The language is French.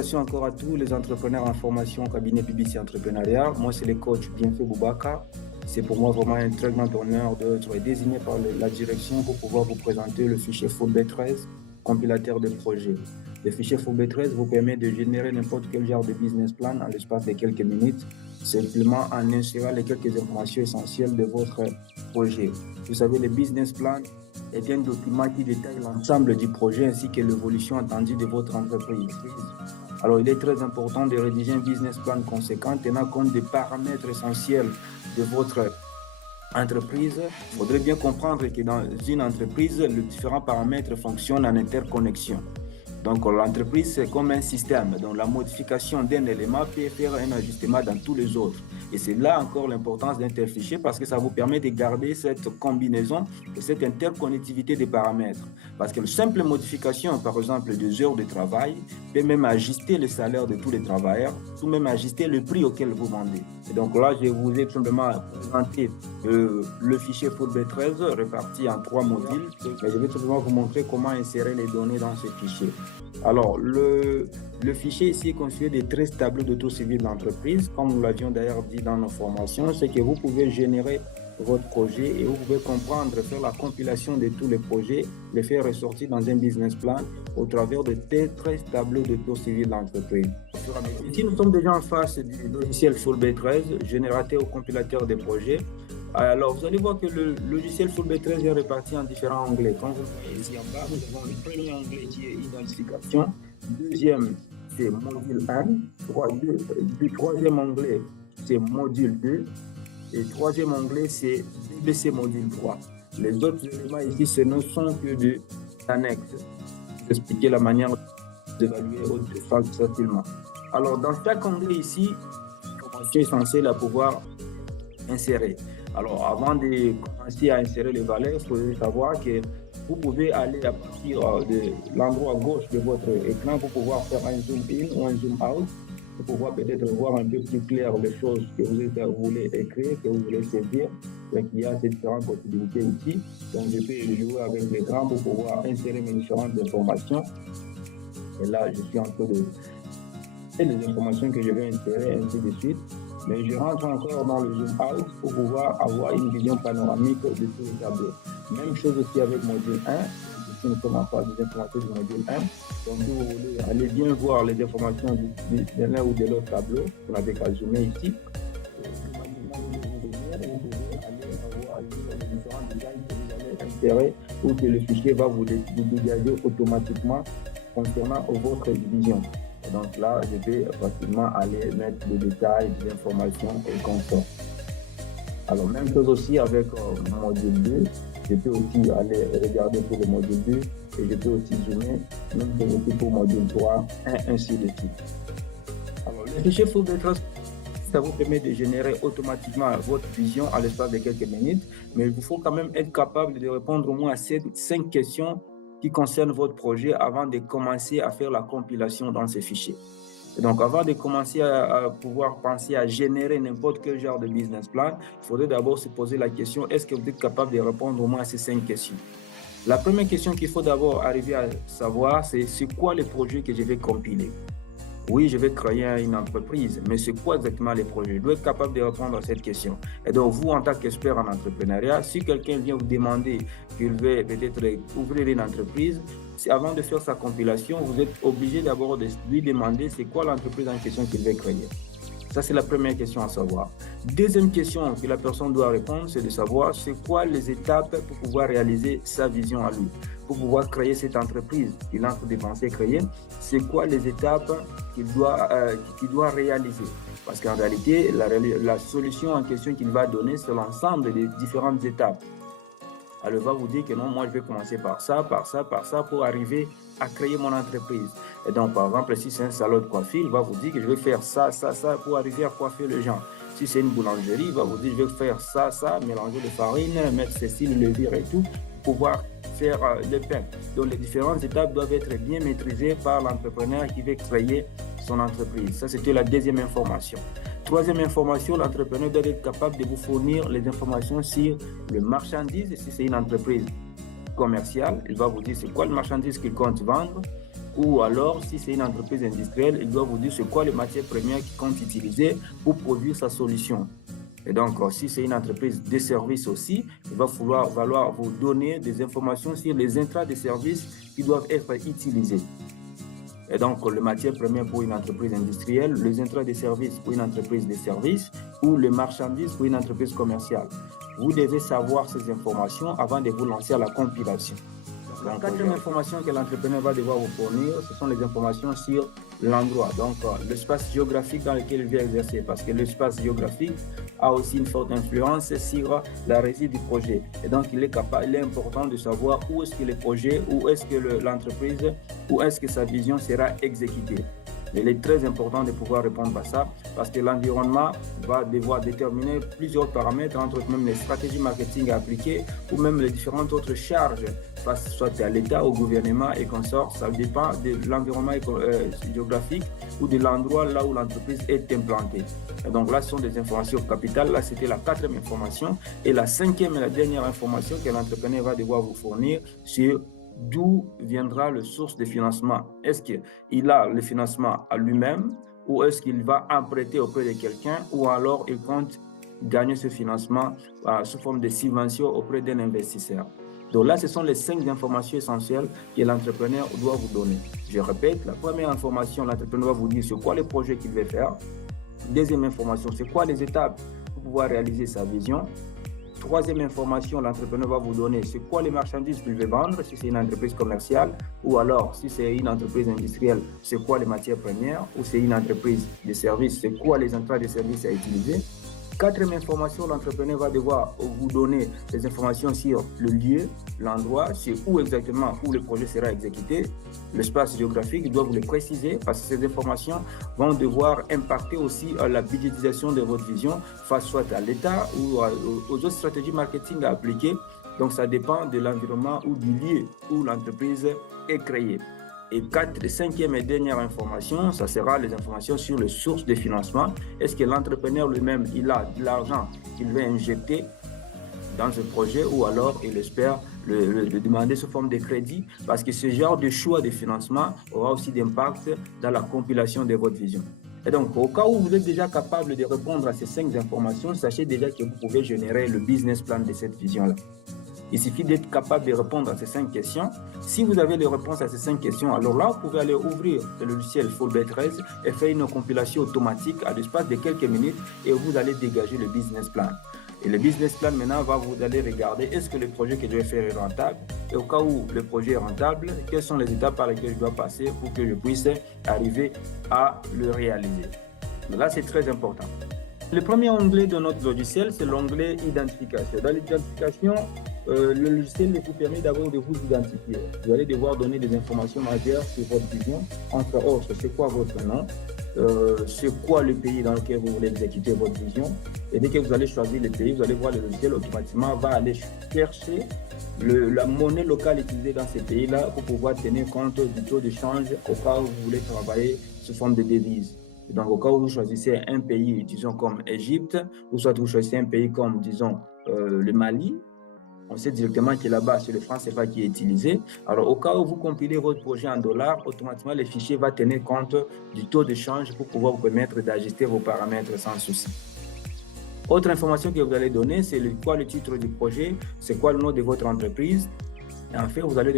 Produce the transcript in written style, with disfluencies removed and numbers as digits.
salutations encore à tous les entrepreneurs en formation au cabinet BBC Entrepreneuriat. Moi, c'est le coach Bienfait Boubacar. C'est pour moi vraiment un très grand honneur d'être désigné par la direction pour pouvoir vous présenter le fichier Forbet 13, compilateur de projets. Le fichier Forbet 13 vous permet de générer n'importe quel genre de business plan en l'espace de quelques minutes, simplement en insérant les quelques informations essentielles de votre projet. Vous savez, le business plan est un document qui détaille l'ensemble du projet ainsi que l'évolution attendue de votre entreprise. Alors, il est très important de rédiger un business plan conséquent tenant compte des paramètres essentiels de votre entreprise. Il faudrait bien comprendre que dans une entreprise, les différents paramètres fonctionnent en interconnexion. Donc, l'entreprise, c'est comme un système. Donc, la modification d'un élément peut faire un ajustement dans tous les autres. Et c'est là encore l'importance d'un tel fichier parce que ça vous permet de garder cette combinaison et cette interconnectivité des paramètres. Parce que la simple modification, par exemple, des heures de travail, peut même ajuster le salaire de tous les travailleurs, ou même ajuster le prix auquel vous vendez. Et donc là, je vous ai simplement présenté le fichier Forbet 13 réparti en 3 modules. Mais je vais simplement vous montrer comment insérer les données dans ce fichier. Alors, le fichier ici est constitué de 13 tableaux d'auto civil d'entreprise. Comme nous l'avions d'ailleurs dit dans nos formations, c'est que vous pouvez générer votre projet et vous pouvez comprendre, faire la compilation de tous les projets, les faire ressortir dans un business plan au travers de 13 tableaux d'auto civil d'entreprise. Ici, nous sommes déjà en face du logiciel Forbet 13, générateur ou compilateur des projets. Alors, vous allez voir que le logiciel Forbet 13 est réparti en différents onglets. Comme vous voyez ici en bas, nous avons le premier onglet qui est identification. Deuxième, c'est module 1. Le troisième onglet, c'est module 2. Et troisième onglet, c'est BBC module 3. Les autres éléments ici, ce ne sont que des annexes. Je vais expliquer la manière d'évaluer facilement. Alors, dans chaque onglet ici, l'information essentielle à pouvoir insérer. Alors, avant de commencer à insérer les valeurs, il faut savoir que vous pouvez aller à partir de l'endroit gauche de votre écran pour pouvoir faire un zoom in ou un zoom out, pour pouvoir peut-être voir un peu plus clair les choses que vous voulez écrire, que vous voulez saisir. Donc, il y a ces différentes possibilités ici. Donc, je peux jouer avec l'écran pour pouvoir insérer mes différentes informations. Et là, je suis en train de les informations que je vais insérer, ainsi de suite. Mais je rentre encore dans le zoom out pour pouvoir avoir une vision panoramique de tous les tableaux. Même chose aussi avec module 1. Ici, nous sommes en phase des informations du module 1. Donc, si vous voulez aller bien voir les informations de l'un ou de l'autre tableau, vous n'avez qu'à zoomer ici. Ou que le fichier va vous dégager automatiquement concernant votre vision. Et donc là, je vais facilement aller mettre des détails, des informations et consorts. Alors, même chose aussi avec le module 2. Je peux aussi aller regarder pour le module 2 et je peux aussi zoomer, même chose aussi pour le module 3, et ainsi de suite. Alors, le fichier Forbet 13, ça vous permet de générer automatiquement votre vision à l'espace de quelques minutes, mais il vous faut quand même être capable de répondre au moins à ces 5 questions qui concernent votre projet avant de commencer à faire la compilation dans ces fichiers. Et donc, avant de commencer à pouvoir penser à générer n'importe quel genre de business plan, il faudrait d'abord se poser la question, est-ce que vous êtes capable de répondre au moins à ces 5 questions? La première question qu'il faut d'abord arriver à savoir, c'est quoi le projet que je vais compiler? Oui, je vais créer une entreprise, mais c'est quoi exactement les projets? Je dois être capable de répondre à cette question. Et donc, vous, en tant qu'expert en entrepreneuriat, si quelqu'un vient vous demander qu'il veut peut-être ouvrir une entreprise, avant de faire sa compilation, vous êtes obligé d'abord de lui demander c'est quoi l'entreprise en question qu'il veut créer. Ça, c'est la première question à savoir. Deuxième question que la personne doit répondre, c'est de savoir c'est quoi les étapes pour pouvoir réaliser sa vision à lui. Pour pouvoir créer cette entreprise qu'il est en train de penser créer, c'est quoi les étapes qu'il doit réaliser. Parce qu'en réalité, la solution en question qu'il va donner, c'est l'ensemble des différentes étapes. Alors, il va vous dire que non, moi, je vais commencer par ça, par ça, par ça, pour arriver à créer mon entreprise. Et donc, par exemple, si c'est un salon de coiffure, il va vous dire que je vais faire ça, ça, ça, pour arriver à coiffer les gens. Si c'est une boulangerie, il va vous dire, je vais faire ça, ça, mélanger de farine, mettre ceci, le levure et tout, pour pouvoir faire le pain. Donc, les différentes étapes doivent être bien maîtrisées par l'entrepreneur qui veut créer son entreprise. Ça, c'était la deuxième information. Troisième information, l'entrepreneur doit être capable de vous fournir les informations sur le marchandise. Si c'est une entreprise commerciale, il va vous dire c'est quoi le marchandise qu'il compte vendre, Ou alors, si c'est une entreprise industrielle, il doit vous dire c'est quoi les matières premières qu'il compte utiliser pour produire sa solution. Et donc, si c'est une entreprise de services aussi, il va falloir vous donner des informations sur les intrants de services qui doivent être utilisés. Et donc, les matières premières pour une entreprise industrielle, les intrants de services pour une entreprise de services ou les marchandises pour une entreprise commerciale. Vous devez savoir ces informations avant de vous lancer à la compilation. La quatrième information que l'entrepreneur va devoir vous fournir, ce sont les informations sur l'endroit, donc l'espace géographique dans lequel il vient exercer, parce que l'espace géographique a aussi une forte influence sur la réussite du projet. Et donc, il est important de savoir où est-ce que le projet, où est-ce que l'entreprise, où est-ce que sa vision sera exécutée. Il est très important de pouvoir répondre à ça parce que l'environnement va devoir déterminer plusieurs paramètres, entre autres même les stratégies marketing à appliquer ou même les différentes autres charges face soit à l'État, au gouvernement et consorts. Ça dépend de l'environnement géographique ou de l'endroit là où l'entreprise est implantée. Et donc là, ce sont des informations capitales. Là, c'était la quatrième information. Et la cinquième et la dernière information que l'entrepreneur va devoir vous fournir, c'est d'où viendra la source de financement. Est-ce qu'il a le financement à lui-même ou est-ce qu'il va emprunter auprès de quelqu'un ou alors il compte gagner ce financement sous forme de subvention auprès d'un investisseur. Donc là, ce sont les 5 informations essentielles que l'entrepreneur doit vous donner. Je répète, la première information, l'entrepreneur va vous dire c'est quoi le projet qu'il veut faire. Deuxième information, c'est quoi les étapes pour pouvoir réaliser sa vision. Troisième information, l'entrepreneur va vous donner c'est quoi les marchandises qu'il veut vendre, si c'est une entreprise commerciale, ou alors si c'est une entreprise industrielle, c'est quoi les matières premières, ou c'est une entreprise de services, c'est quoi les entrées de services à utiliser. Quatrième information, l'entrepreneur va devoir vous donner des informations sur le lieu, l'endroit, c'est où exactement où le projet sera exécuté. L'espace géographique, il doit vous le préciser parce que ces informations vont devoir impacter aussi la budgétisation de votre vision face soit à l'État ou aux autres stratégies marketing à appliquer. Donc, ça dépend de l'environnement ou du lieu où l'entreprise est créée. Et cinquième et dernière information, ça sera les informations sur les sources de financement. Est-ce que l'entrepreneur lui-même, il a de l'argent qu'il veut injecter dans ce projet ou alors il espère le demander sous forme de crédit parce que ce genre de choix de financement aura aussi d'impact dans la compilation de votre vision. Et donc, au cas où vous êtes déjà capable de répondre à ces 5 informations, sachez déjà que vous pouvez générer le business plan de cette vision-là. Il suffit d'être capable de répondre à ces 5 questions. Si vous avez les réponses à ces 5 questions, alors là, vous pouvez aller ouvrir le logiciel Fulbright 13 et faire une compilation automatique à l'espace de quelques minutes et vous allez dégager le business plan. Et le business plan, maintenant, vous allez regarder est-ce que le projet que je vais faire est rentable et au cas où le projet est rentable, quelles sont les étapes par lesquelles je dois passer pour que je puisse arriver à le réaliser. Là, c'est très important. Le premier onglet de notre logiciel, c'est l'onglet identification. Dans l'identification, le logiciel vous permet d'abord de vous identifier. Vous allez devoir donner des informations majeures sur votre vision. Entre autres, c'est quoi votre nom, c'est quoi le pays dans lequel vous voulez exécuter votre vision. Et dès que vous allez choisir le pays, vous allez voir le logiciel automatiquement va aller chercher la monnaie locale utilisée dans ces pays-là pour pouvoir tenir compte du taux de change au cas où vous voulez travailler sous forme de devise. Donc, au cas où vous choisissez un pays, disons comme Égypte, ou soit vous choisissez un pays comme, disons, le Mali, on sait directement que là-bas, c'est le franc CFA qui est utilisé. Alors, au cas où vous compilez votre projet en dollars, automatiquement, le fichier va tenir compte du taux de change pour pouvoir vous permettre d'ajuster vos paramètres sans souci. Autre information que vous allez donner, c'est quoi le titre du projet, c'est quoi le nom de votre entreprise. Et en fait, vous allez